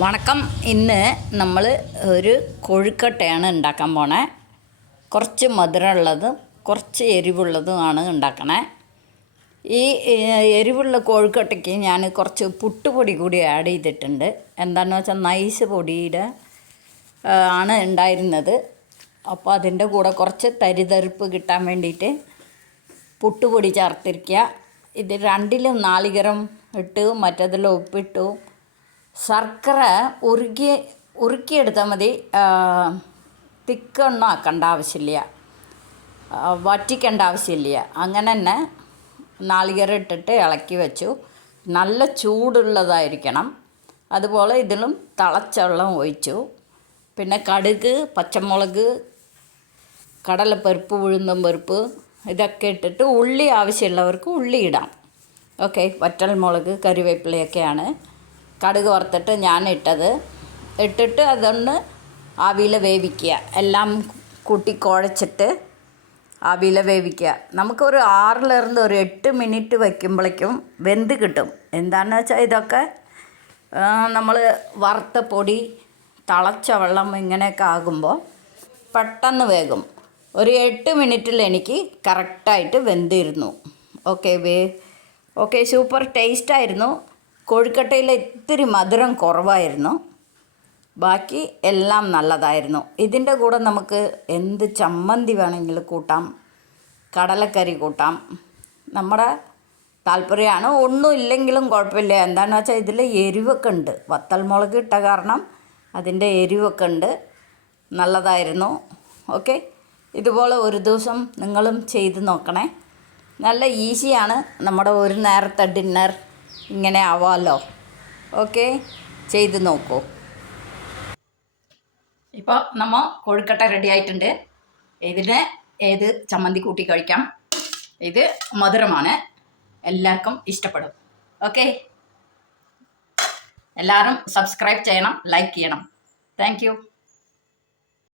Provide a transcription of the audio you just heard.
വണക്കം. ഇന്ന് നമ്മൾ ഒരു കൊഴുക്കട്ടയാണ് ഉണ്ടാക്കാൻ പോണേ. കുറച്ച് മധുരമുള്ളതും കുറച്ച് എരിവുള്ളതുമാണ് ഉണ്ടാക്കണേ. ഈ എരിവുള്ള കൊഴുക്കട്ടയ്ക്ക് ഞാൻ കുറച്ച് പുട്ടുപൊടി കൂടി ആഡ് ചെയ്തിട്ടുണ്ട്. എന്താണെന്ന് വെച്ചാൽ നൈസ് പൊടിയുടെ ആണ് ഉണ്ടായിരുന്നത്. അപ്പോൾ അതിൻ്റെ കൂടെ കുറച്ച് തരിതരിപ്പ് കിട്ടാൻ വേണ്ടിയിട്ട് പുട്ടുപൊടി ചേർത്തിരിക്കുക. ഇത് രണ്ടിലും നാളികേരം ഇട്ട് മറ്റതിൽ ഉപ്പിട്ടു. ശർക്കര ഉരുക്കിയെടുത്താൽ മതി. തിക്കൊന്നും ആക്കേണ്ട ആവശ്യമില്ല, വറ്റിക്കേണ്ട ആവശ്യമില്ല. അങ്ങനെ തന്നെ നാളികേരം ഇട്ടിട്ട് ഇളക്കി വെച്ചു. നല്ല ചൂടുള്ളതായിരിക്കണം. അതുപോലെ ഇതിലും തിളച്ച വെള്ളം ഒഴിച്ചു. പിന്നെ കടുക്, പച്ചമുളക്, കടലപ്പരിപ്പ്, ഉഴുന്നും പരിപ്പ് ഇതൊക്കെ ഇട്ടിട്ട് ഉള്ളി ആവശ്യമുള്ളവർക്ക് ഉള്ളി ഇടാം. ഓക്കെ. വറ്റൽമുളക്, കറിവേപ്പിലയൊക്കെയാണ്. കടുക് വറുത്തിട്ട് ഞാൻ ഇട്ടിട്ട് അതൊന്ന് ആവിയിൽ വേവിക്കുക. എല്ലാം കൂട്ടി കുഴച്ചിട്ട് ആവിയിൽ വേവിക്കുക. നമുക്കൊരു 6 ഒരു 8 മിനിറ്റ് വയ്ക്കുമ്പോഴേക്കും വെന്ത് കിട്ടും. എന്താണെന്ന് വെച്ചാൽ ഇതൊക്കെ നമ്മൾ വറുത്ത പൊടി, തിളച്ച വെള്ളം ഇങ്ങനെയൊക്കെ ആകുമ്പോൾ പെട്ടെന്ന് വേകും. ഒരു 8 മിനിറ്റിൽ എനിക്ക് കറക്റ്റായിട്ട് വെന്തിരുന്നു. Okay, super ടേസ്റ്റായിരുന്നു. കൊഴുക്കട്ടയിൽ ഇത്തിരി മധുരം കുറവായിരുന്നു, ബാക്കി എല്ലാം നല്ലതായിരുന്നു. ഇതിൻ്റെ കൂടെ നമുക്ക് എന്ത് ചമ്മന്തി വേണമെങ്കിലും കൂട്ടാം, കടലക്കറി കൂട്ടാം, നമ്മുടെ താല്പര്യമാണ്. ഒന്നും ഇല്ലെങ്കിലും കുഴപ്പമില്ല. എന്താണെന്ന് വെച്ചാൽ ഇതിൽ എരിവൊക്കെ ഉണ്ട്. വത്തൽമുളക് ഇട്ട കാരണം അതിൻ്റെ എരിവൊക്കെ ഉണ്ട്. നല്ലതായിരുന്നു. ഓക്കെ, ഇതുപോലെ ഒരു ദിവസം നിങ്ങളും ചെയ്ത് നോക്കണേ. നല്ല ഈസിയാണ്. നമ്മുടെ ഒരു നേരത്തെ ഡിന്നർ ഇങ്ങനെ ആവാമല്ലോ. ഓക്കെ, ചെയ്ത് നോക്കൂ. ഇപ്പോൾ നമ്മൾ കൊഴുക്കട്ട റെഡി ആയിട്ടുണ്ട്. ഇതിന് ഏത് ചമ്മന്തി കൂട്ടി കഴിക്കാം. ഇത് മധുരമാണ്, എല്ലാവർക്കും ഇഷ്ടപ്പെടും. ഓക്കെ, എല്ലാവരും സബ്സ്ക്രൈബ് ചെയ്യണം, ലൈക്ക് ചെയ്യണം. Thank you.